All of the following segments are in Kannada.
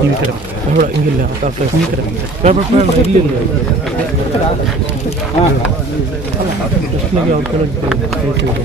ಹಿಂಗಿಲ್ಲ ಇಲ್ಲಿಲ್ಲ ಕೃಷ್ಣಿಗೆ ಅವ್ರ ಕಡೆ ಕಳಿಸಿದ್ರು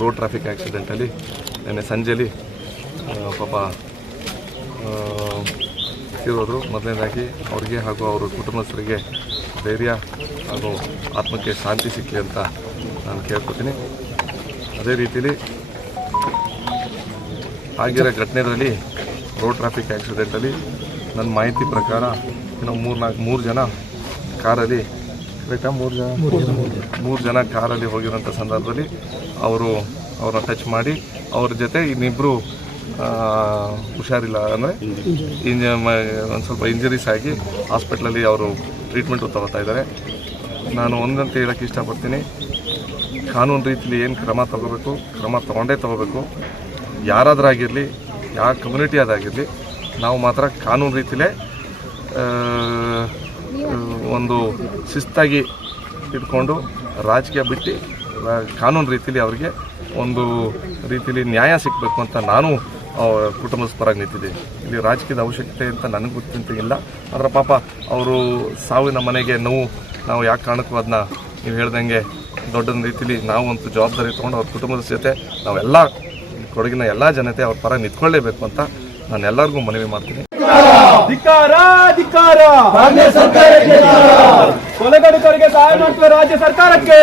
ರೋಡ್ ಟ್ರಾಫಿಕ್ ಆ್ಯಕ್ಸಿಡೆಂಟಲ್ಲಿ ನೆನ್ನೆ ಸಂಜೆಲಿ ಪಾಪ ತೀರೋದ್ರು ಮೊದಲನೇದಾಗಿ ಅವ್ರಿಗೆ ಹಾಗೂ ಅವರ ಕುಟುಂಬಸ್ಥರಿಗೆ ಧೈರ್ಯ ಹಾಗೂ ಆತ್ಮಕ್ಕೆ ಶಾಂತಿ ಸಿಕ್ಕಿ ಅಂತ ನಾನು ಕೇಳ್ಕೊತೀನಿ. ಅದೇ ರೀತಿಲಿ ಆಗಿರೋ ಘಟನೆಗಳಲ್ಲಿ ರೋಡ್ ಟ್ರಾಫಿಕ್ ಆ್ಯಕ್ಸಿಡೆಂಟಲ್ಲಿ ನನ್ನ ಮಾಹಿತಿ ಪ್ರಕಾರ, ಇನ್ನೂ ಮೂರು ನಾಲ್ಕು ಮೂರು ಜನ ಕಾರಲ್ಲಿ ಕರೆಕ್ಟಾ ಮೂರು ಜನ? ಮೂರು ಜನ. ಕಾರಲ್ಲಿ ಹೋಗಿರೋಂಥ ಸಂದರ್ಭದಲ್ಲಿ ಅವರು ಅವ್ರನ್ನ ಟಚ್ ಮಾಡಿ ಅವ್ರ ಜೊತೆ ಇನ್ನಿಬ್ಬರು ಹುಷಾರಿಲ್ಲ ಅಂದರೆ ಇಂಜ ಒಂದು ಸ್ವಲ್ಪ ಇಂಜರೀಸ್ ಆಗಿ ಹಾಸ್ಪಿಟ್ಲಲ್ಲಿ ಅವರು ಟ್ರೀಟ್ಮೆಂಟು ತಗೋತಾ ಇದ್ದಾರೆ. ನಾನು ಒಂದಂತ ಹೇಳೋಕ್ಕೆ ಇಷ್ಟಪಡ್ತೀನಿ. ಕಾನೂನು ರೀತಿಲಿ ಏನು ಕ್ರಮ ತಗೋಬೇಕು ಕ್ರಮ ತಗೊಂಡೇ ತಗೋಬೇಕು. ಯಾರಾದರೂ ಆಗಿರಲಿ ಯಾವ ಕಮ್ಯುನಿಟಿ ಅದಾಗಿರಲಿ ನಾವು ಮಾತ್ರ ಕಾನೂನು ರೀತಿಲೇ ಒಂದು ಶಿಸ್ತಾಗಿ ಇಟ್ಕೊಂಡು ರಾಜಕೀಯ ಬಿಟ್ಟು ಕಾನೂನು ರೀತಿಯಲ್ಲಿ ಅವರಿಗೆ ಒಂದು ರೀತಿಯಲ್ಲಿ ನ್ಯಾಯ ಸಿಗಬೇಕು ಅಂತ ನಾನು ಕುಟುಂಬದ ಪರ ನಿಂತಿದ್ದೀನಿ. ಇಲ್ಲಿ ರಾಜಕೀಯದ ಅವಶ್ಯಕತೆ ಅಂತ ನನಗೆ ಗೊತ್ತಿಂತ ಆದರೆ ಪಾಪ ಅವರು ಸಾವಿನ ಮನೆಗೆ ನೋವು, ನಾವು ಯಾಕೆ ಕಾರಣಕ್ಕೂ ಅದನ್ನ ನೀವು ಹೇಳ್ದಂಗೆ ದೊಡ್ಡ ರೀತಿಯಲ್ಲಿ ನಾವು ಒಂದು ಜವಾಬ್ದಾರಿ ತೊಗೊಂಡು ಅವ್ರ ಕುಟುಂಬದ ಜೊತೆ ನಾವೆಲ್ಲ, ಕೊಡಗಿನ ಎಲ್ಲ ಜನತೆ ಅವ್ರ ಪರ ನಿಂತ್ಕೊಳ್ಳೇಬೇಕು ಅಂತ ನಾನು ಎಲ್ಲರಿಗೂ ಮನವಿ ಮಾಡ್ತೀನಿ. ಧಿಕ್ಕಾರ ಸರ್ಕಾರಕ್ಕೆ ಕೊಲೆಗಡುಕರಿಗೆ ಸಹಾಯ ಮಾಡುವ ರಾಜ್ಯ ಸರ್ಕಾರಕ್ಕೆ.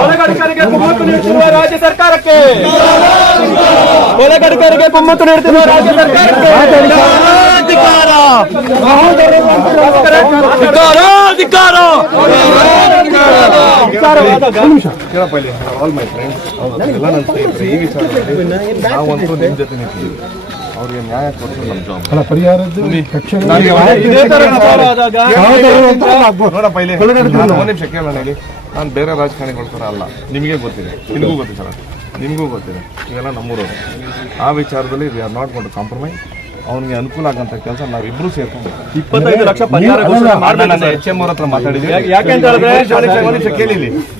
ಕೊಲೆಗಡುಕರಿಗೆ ಕುಮ್ಮತ್ತು ನೀಡುತ್ತಿರುವ ರಾಜ್ಯ ಸರ್ಕಾರಕ್ಕೆ. ಕೊಲೆಗಡುಕರಿಗೆ ಕುಮ್ಮತ್ತು ನೀಡುತ್ತಿರುವ ರಾಜ್ಯ ಸರ್ಕಾರಕ್ಕೆ. ಕೇಳಪ್ಪ ಇಲ್ಲಿ ಆಲ್ ಮೈ ಫ್ರೆಂಡ್ಸ್ ನಾವಂತೂ ನಿಮ್ಮ ಜೊತೆ ನಿಂತಿದ್ದೀವಿ. ಅವ್ರಿಗೆ ನ್ಯಾಯ ಅಲ್ಲ ಪರಿಹಾರದ್ದು ಒಂದು ನಿಮಿಷ ಕೇಳೋಣ ಹೇಳಿ. ನಾನು ಬೇರೆ ರಾಜಕಾರಣಿಗಳ ಥರ ಅಲ್ಲ. ನಿಮಗೆ ಗೊತ್ತಿದೆ. ನಿಮಗೂ ಗೊತ್ತಿದೆ ಸರ್. ನಿಮಗೂ ಗೊತ್ತಿದೆ. ಇವೆಲ್ಲ ನಮ್ಮೂರವರು. ಆ ವಿಚಾರದಲ್ಲಿ we are not got compromise ಅವನಿಗೆ ಅನುಕೂಲ ಆಗಂತ ಕೆಲಸ ನಾವಿಬ್ರು ಸೇರ್ಕೊಂಡು. ಇಪ್ಪತ್ತೈದು ಲಕ್ಷ ಪರಿಹಾರ ಘೋಷಣೆ ಮಾಡ್ಬೇಕು ಎಚ್ ಎಂ ಅವ್ರ ಹತ್ರ ಮಾತಾಡಿದ್ವಿ ಯಾಕೆ- ಅಂತ ಹೇಳಿದ್ರೆ.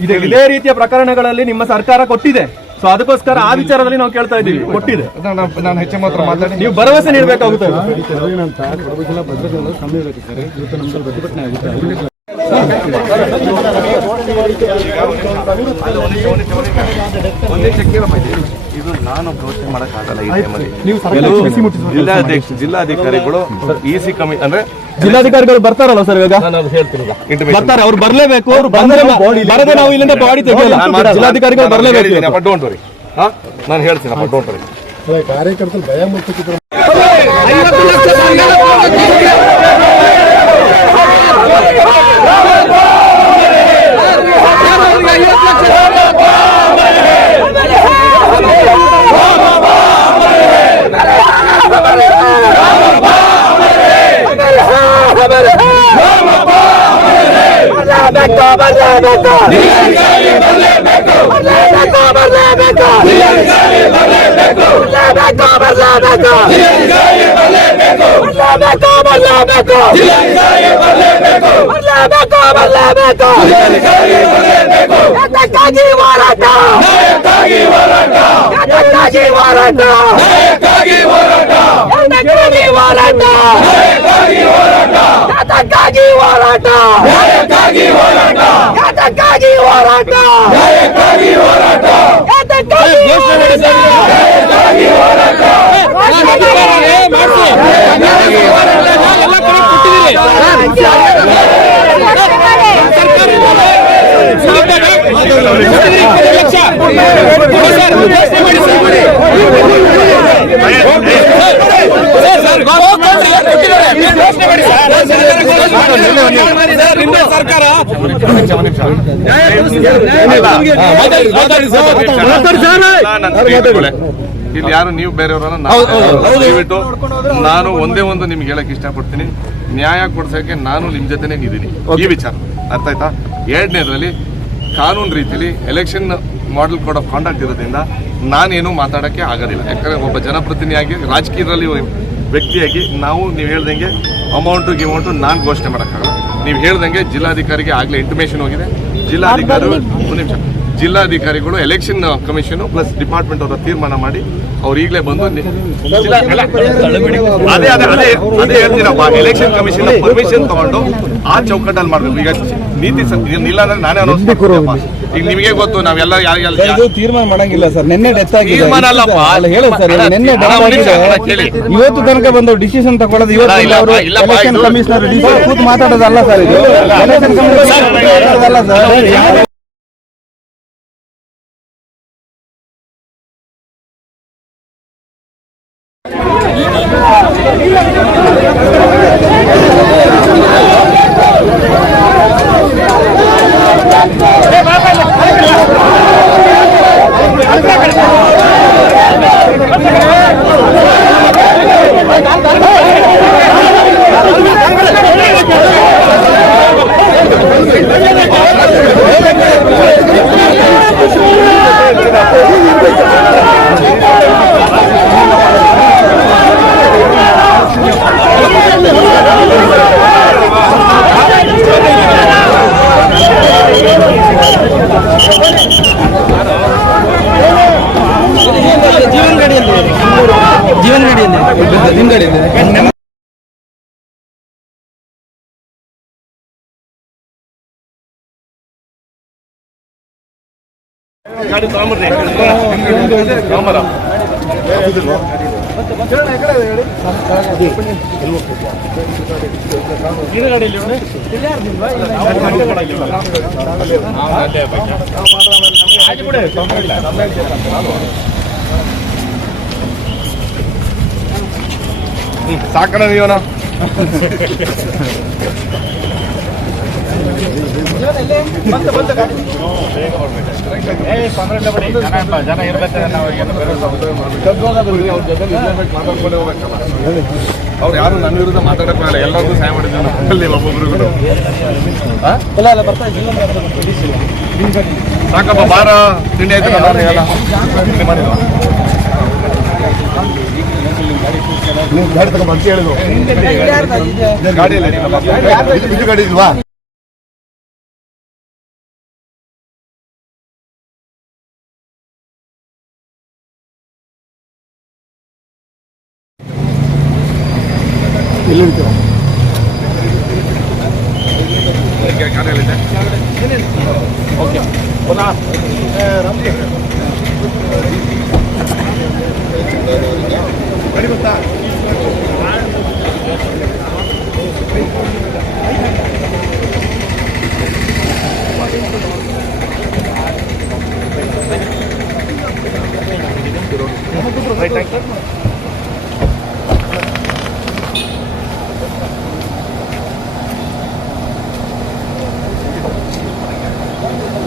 ಇದೆ ಇದೇ ರೀತಿಯ ಪ್ರಕರಣಗಳಲ್ಲಿ ನಿಮ್ಮ ಸರ್ಕಾರ ಕೊಟ್ಟಿದೆ. ಸೊ ಅದಕ್ಕೋಸ್ಕರ ಆ ವಿಚಾರದಲ್ಲಿ ನಾವು ಕೇಳ್ತಾ ಇದ್ದೀವಿ. ಕೊಟ್ಟಿದೆ. ನಾನು ಹೆಚ್ಚು ಮಾತ್ರ ಮಾತಾಡಿ ನೀವು ಭರವಸೆ ನೀಡಬೇಕಾಗುತ್ತೆ. ಭದ್ರತೆ ಸಮಯ ಪ್ರತಿಭಟನೆ ಆಗುತ್ತೆ. ಇದು ನಾನು ಘೋಷಣೆ ಮಾಡಕ್ಕಾಗಲ್ಲ ಈ ಟೈಮಲ್ಲಿ ಜಿಲ್ಲಾಧ್ಯಕ್ಷ ಜಿಲ್ಲಾಧಿಕಾರಿಗಳು ಇ ಸಿ ಕಮಿ ಅಂದ್ರೆ ಜಿಲ್ಲಾಧಿಕಾರಿಗಳು ಬರ್ತಾರಲ್ಲ ಸರ್ ಇವಾಗ? ನಾನು ಹೇಳ್ತೀನಿ intimation. ಬರ್ತಾರೆ ಅವ್ರು ಬರ್ಲೇಬೇಕು ಅವ್ರು ಬಂದ್ರೆ ಬರದೆ ನಾವು ಇಲ್ಲಿಂದ ಬಾಡಿ ತೆಗೆಯಲ್ಲ. ಜಿಲ್ಲಾಧಿಕಾರಿಗಳು ಬರ್ಲೇಬೇಕು. ಡೋಂಟ್ ವರಿ ಹಾ? ನಾನು ಹೇಳ್ತೀನಿ ಡೋಂಟ್ ವರಿ ಕಾರ್ಯಕರ್ತರು ಭಯ ಮುಟ್ಟಿದ್ರು ಅದಕ್ಕಾಗಿ ಹೋರಾಟ? ಅದಕ್ಕಾಗಿ ಹೋರಾಟ. ಅದಕ್ಕಾಗಿ ಹೋರಾಟ? ಅದಕ್ಕಾಗಿ ಹೋರಾಟ. ಅದಕ್ಕಾಗಿ ಹೋರಾಟ? ನ್ಯಾಯಕ್ಕಾಗಿ ಹೋರಾಟ ನ್ಯಾಯಕ್ಕಾಗಿ ಹೋರಾಟ ನ್ಯಾಯಕ್ಕಾಗಿ ಹೋರಾಟ ನ್ಯಾಯಕ್ಕಾಗಿ ಹೋರಾಟ ನ್ಯಾಯಕ್ಕಾಗಿ ಹೋರಾಟ ನ್ಯಾಯಕ್ಕಾಗಿ ಹೋರಾಟ ಸರ್ ಸರ್ ಸರ್ ಇಲ್ಲಿ ಯಾರು ನೀವು ಬೇರೆಯವರನ್ನ ದಯವಿಟ್ಟು ನಾನು ಒಂದೇ ಒಂದು ನಿಮ್ಗೆ ಹೇಳಕ್ ಇಷ್ಟಪಡ್ತೀನಿ. ನ್ಯಾಯ ಕೊಡ್ಸಕ್ಕೆ ನಾನು ನಿಮ್ ಜೊತೆನೆ ಇದ್ದೀನಿ. ಈ ವಿಚಾರ. ಅರ್ಥ ಆಯ್ತಾ? ಎರಡನೇದ್ರಲ್ಲಿ ಕಾನೂನು ರೀತಿಲಿ election model code of conduct ಇರೋದ್ರಿಂದ ನಾನೇನು ಮಾತಾಡೋಕ್ಕೆ ಆಗೋದಿಲ್ಲ. ಯಾಕಂದ್ರೆ ಒಬ್ಬ ಜನಪ್ರತಿನಿಧಿಯಾಗಿ ರಾಜಕೀಯದಲ್ಲಿ ವ್ಯಕ್ತಿಯಾಗಿ ನಾವು ನೀವು ಹೇಳ್ದಂಗೆ ಅಮೌಂಟು ಗಿಮೌಂಟು ನಾನು ಘೋಷಣೆ ಮಾಡೋಕ್ಕಾಗಲ್ಲ. ನೀವು ಹೇಳ್ದಂಗೆ ಜಿಲ್ಲಾಧಿಕಾರಿಗೆ ಆಗಲೇ ಇಂಟಿಮೇಷನ್ ಹೋಗಿದೆ. ಜಿಲ್ಲಾಧಿಕಾರಿ ಒಂದು ನಿಮಿಷ. ಜಿಲ್ಲಾಧಿಕಾರಿಗಳು ಎಲೆಕ್ಷನ್ ಕಮಿಷನ್ ಪ್ಲಸ್ ಡಿಪಾರ್ಟ್ಮೆಂಟ್ ಅವರ ತೀರ್ಮಾನ ಮಾಡಿ ಅವ್ರು ಈಗಲೇ ಬಂದು ಅದೇ ಅದೇ ಅದೇ ಅದೇ ಎಲೆಕ್ಷನ್ ಕಮಿಷನ್ ಪರ್ಮಿಷನ್ ತಗೊಂಡು ಆ ಚೌಕಟ್ಟಲ್ಲಿ ಮಾಡಬೇಕು. ಈಗ ನೀತಿ ಇಲ್ಲ ಅಂದ್ರೆ ನಾನೇ ಅನೌನ್ಸ್ ಈಗ ನಿಮಗೆ ಗೊತ್ತು ನಾವೆಲ್ಲ ಯಾರು ಇದು ತೀರ್ಮಾನ ಮಾಡಂಗಿಲ್ಲ ಸರ್. ನಿನ್ನೆ ಡೆತ್ ಆಗಿದೆ. ತೀರ್ಮಾನ ಅಲ್ಲಪ್ಪ. ಅಲ್ಲ ಹೇಳು ಸರ್ ನಿನ್ನೆ ಡೆತ್ ಆಗಿದೆ. ಕೇಳಿ. ಇವತ್ತು ತನಕ ಬಂದು ಡಿಸಿಷನ್ ತಗೊಳ್ಳೋದು ಇವತ್ತು ಇಲ್ಲ, ಅವರು ಎಲೆಕ್ಷನ್ ಕಮಿಷನರ್ ಕೂತು ಕೂತ್ ಮಾತಾಡೋದಲ್ಲ ಸರ್ ಇದು. ಎಲೆಕ್ಷನ್ ಕಮಿಷನ್ ಮಾತಾಡೋದಲ್ಲ ಸರ್. ಜೀವನ್ ಗಾಡಿಯಲ್ಲಿ ನಿಮ್ ಗಾಡಿಯಲ್ಲಿ ಗಾಡಿ ತಗೊಂಬರ್ರಿ ತಗೊಂಬರ ಸಾಕಣ ನೀವನ? ಅವ್ರು ಯಾರು ನನ್ನ ವಿರುದ್ಧ ಮಾತಾಡಕ್ಕಾಗಲ್ಲ ಎಲ್ಲರಿಗೂ ಸಹಾಯ ಮಾಡಿದ್ರು ಅಲ್ಲಿ ಒಬ್ಬೊಬ್ರಿಗೂ. ಸಾಕಪ್ಪ, ಬಾರ, ತಿಂಡಿ ಆಯ್ತು ಎಲ್ಲ ನೀವು ಗಾಡಿ ತಗೊಂಡು ಅಂತ ಹೇಳಿದ್ರು ಗಾಡಿಯಲ್ಲಿ ಬಿಜು ಗಾಡಿ ಇಲ್ವಾ ಗಾಡಿಯಲ್ಲಿದೆ ಓಕೆ ಪುನಃ ಗಾಡಿ